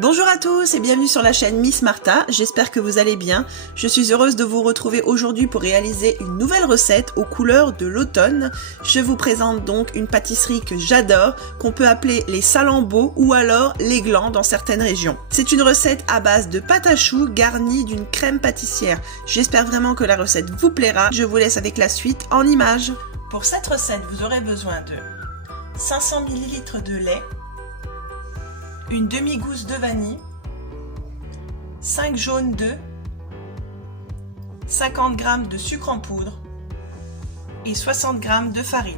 Bonjour à tous et bienvenue sur la chaîne Miss Martha, j'espère que vous allez bien. Je suis heureuse de vous retrouver aujourd'hui pour réaliser une nouvelle recette aux couleurs de l'automne. Je vous présente donc une pâtisserie que j'adore, qu'on peut appeler les salambeaux ou alors les glands dans certaines régions. C'est une recette à base de pâte à choux garnie d'une crème pâtissière. J'espère vraiment que la recette vous plaira. Je vous laisse avec la suite en images. Pour cette recette, vous aurez besoin de 500 ml de lait, une demi-gousse de vanille, 5 jaunes d'œufs, 50 g de sucre en poudre et 60 g de farine.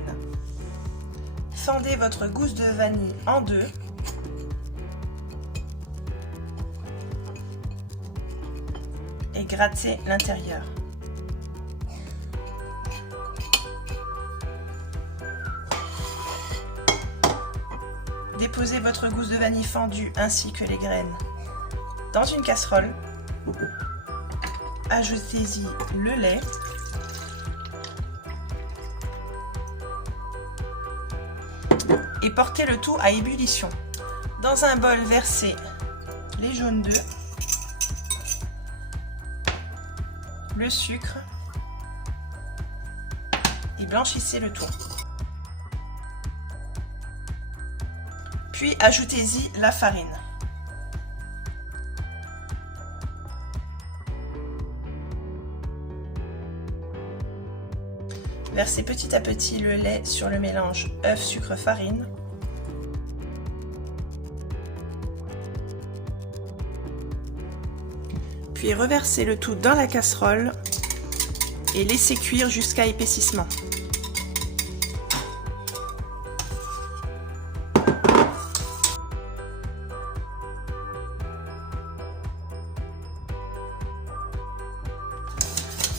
Fendez votre gousse de vanille en deux et grattez l'intérieur. Déposez votre gousse de vanille fendue ainsi que les graines dans une casserole. Ajoutez-y le lait. Et portez le tout à ébullition. Dans un bol, versez les jaunes d'œufs, le sucre et blanchissez le tout. Puis ajoutez-y la farine. Versez petit à petit le lait sur le mélange œuf, sucre, farine. Puis reversez le tout dans la casserole et laissez cuire jusqu'à épaississement.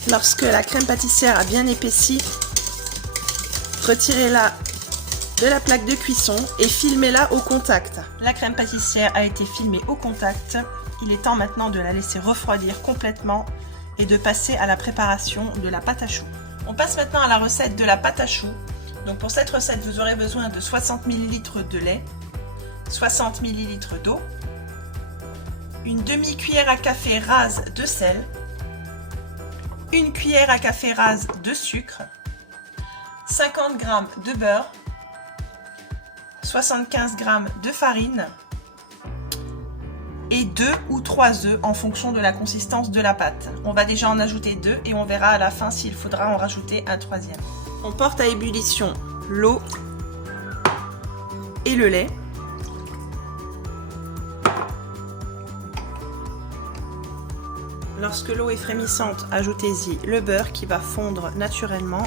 Lorsque la crème pâtissière a bien épaissi, retirez-la de la plaque de cuisson et filmez-la au contact. La crème pâtissière a été filmée au contact. Il est temps maintenant de la laisser refroidir complètement et de passer à la préparation de la pâte à choux. On passe maintenant à la recette de la pâte à choux. Donc pour cette recette, vous aurez besoin de 60 ml de lait, 60 ml d'eau, une demi-cuillère à café rase de sel, une cuillère à café rase de sucre, 50 g de beurre, 75 g de farine et 2 ou 3 œufs en fonction de la consistance de la pâte. On va déjà en ajouter 2 et on verra à la fin s'il faudra en rajouter un troisième. On porte à ébullition l'eau et le lait. Lorsque l'eau est frémissante, ajoutez-y le beurre qui va fondre naturellement.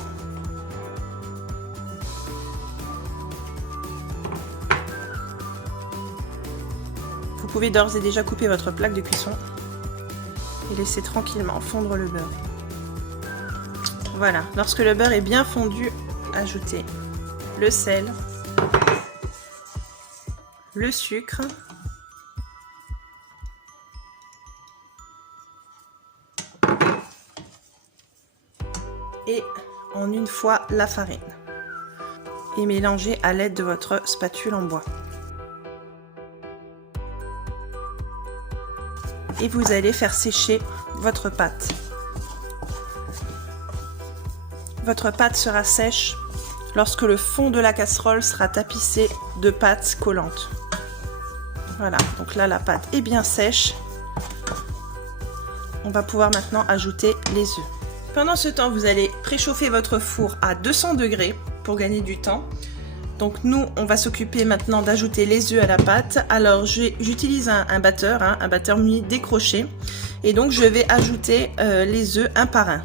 Vous pouvez d'ores et déjà couper votre plaque de cuisson et laisser tranquillement fondre le beurre. Voilà, lorsque le beurre est bien fondu, ajoutez le sel, le sucre, et en une fois la farine et mélangez à l'aide de votre spatule en bois. Et vous allez faire sécher votre pâte. Votre pâte sera sèche lorsque le fond de la casserole sera tapissé de pâte collante. Voilà, donc là la pâte est bien sèche. On va pouvoir maintenant ajouter les œufs. Pendant ce temps, vous allez préchauffer votre four à 200 degrés pour gagner du temps. Donc nous, on va s'occuper maintenant d'ajouter les œufs à la pâte. Alors j'utilise un batteur muni décroché. Et donc je vais ajouter les œufs un par un.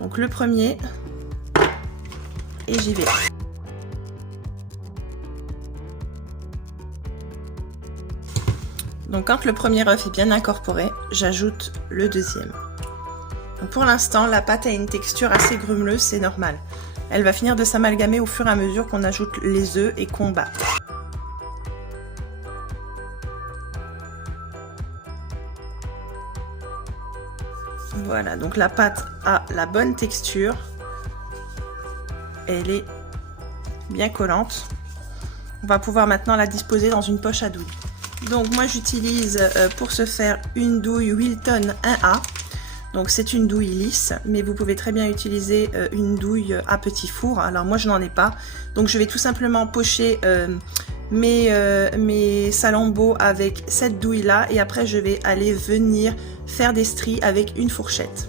Donc le premier, et j'y vais. Donc quand le premier œuf est bien incorporé, j'ajoute le deuxième. Donc pour l'instant, la pâte a une texture assez grumeleuse, c'est normal. Elle va finir de s'amalgamer au fur et à mesure qu'on ajoute les œufs et qu'on bat. Voilà, donc la pâte a la bonne texture. Elle est bien collante. On va pouvoir maintenant la disposer dans une poche à douille. Donc moi j'utilise pour ce faire une douille Wilton 1A. Donc c'est une douille lisse, mais vous pouvez très bien utiliser une douille à petit four. Alors moi je n'en ai pas, donc je vais tout simplement pocher mes salambeaux avec cette douille là, et après je vais aller venir faire des stries avec une fourchette.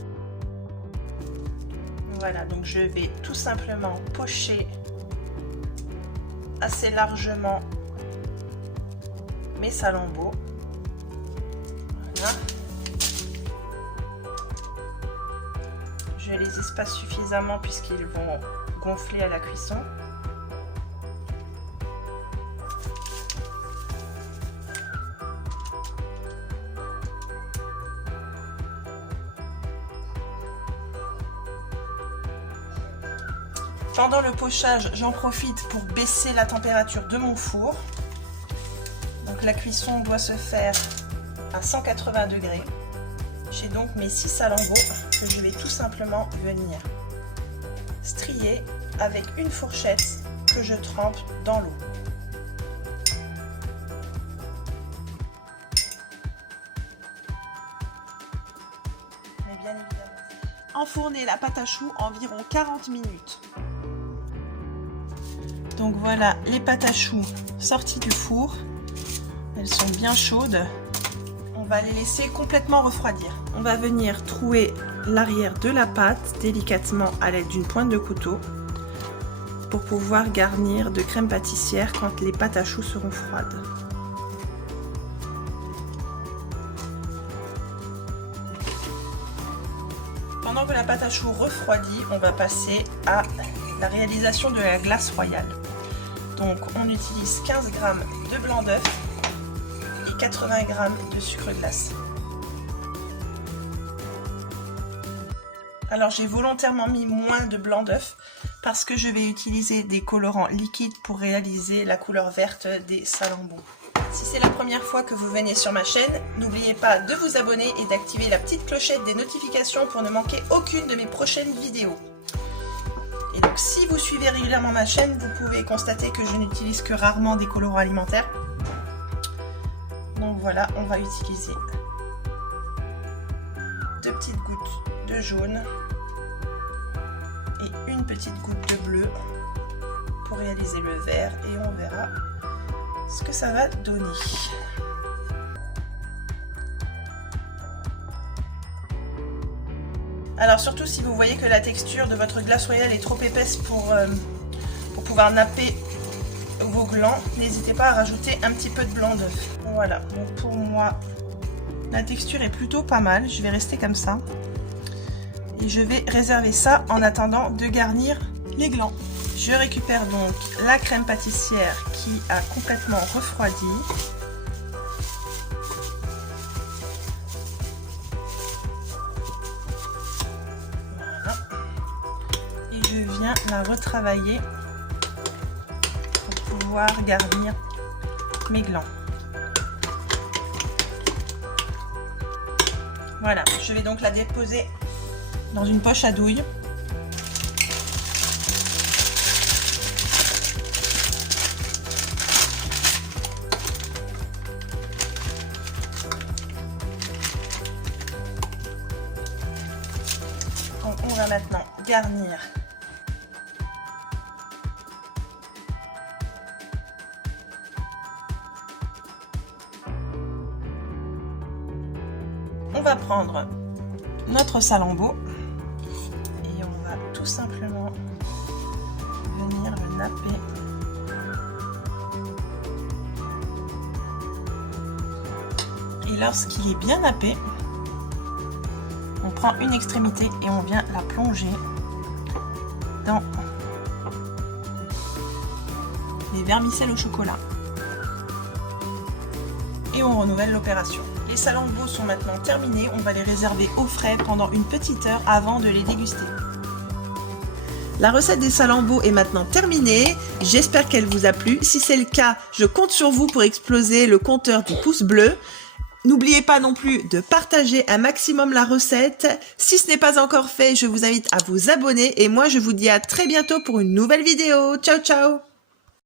Voilà, donc je vais tout simplement pocher assez largement mes salambeaux. Voilà. Je les espace suffisamment puisqu'ils vont gonfler à la cuisson. Pendant le pochage, j'en profite pour baisser la température de mon four. Donc la cuisson doit se faire à 180 degrés. J'ai donc mes 6 salambeaux que je vais tout simplement venir strier avec une fourchette que je trempe dans l'eau. Enfourner la pâte à choux environ 40 minutes. Donc voilà les pâtes à choux sorties du four. Elles sont bien chaudes. On va les laisser complètement refroidir. On va venir trouer l'arrière de la pâte délicatement à l'aide d'une pointe de couteau pour pouvoir garnir de crème pâtissière quand les pâtes à choux seront froides. Pendant que la pâte à choux refroidit, on va passer à la réalisation de la glace royale. Donc on utilise 15 g de blanc d'œuf et 80 g de sucre glace. Alors j'ai volontairement mis moins de blanc d'œuf parce que je vais utiliser des colorants liquides pour réaliser la couleur verte des salambeaux. Si c'est la première fois que vous venez sur ma chaîne, n'oubliez pas de vous abonner et d'activer la petite clochette des notifications pour ne manquer aucune de mes prochaines vidéos. Et donc si vous suivez régulièrement ma chaîne, vous pouvez constater que je n'utilise que rarement des colorants alimentaires. Donc voilà, on va utiliser 2 petites gouttes de jaune et une petite goutte de bleu pour réaliser le vert, et on verra ce que ça va donner. Alors surtout si vous voyez que la texture de votre glace royale est trop épaisse pour pouvoir napper vos glands, n'hésitez pas à rajouter un petit peu de blanc d'œuf. Voilà, donc pour moi la texture est plutôt pas mal, je vais rester comme ça. Et je vais réserver ça en attendant de garnir les glands. Je récupère donc la crème pâtissière qui a complètement refroidi. Voilà. Et je viens la retravailler pour pouvoir garnir mes glands. Voilà, je vais donc la déposer dans une poche à douille. Donc on va maintenant garnir on va prendre notre salambeau et on va tout simplement venir le napper et lorsqu'il est bien nappé, on prend une extrémité et on vient la plonger dans les vermicelles au chocolat et on renouvelle l'opération. Les salambeaux sont maintenant terminés, on va les réserver au frais pendant une petite heure avant de les déguster. La recette des salambeaux est maintenant terminée, j'espère qu'elle vous a plu. Si c'est le cas, je compte sur vous pour exploser le compteur du pouce bleu. N'oubliez pas non plus de partager un maximum la recette. Si ce n'est pas encore fait, je vous invite à vous abonner et moi je vous dis à très bientôt pour une nouvelle vidéo. Ciao ciao!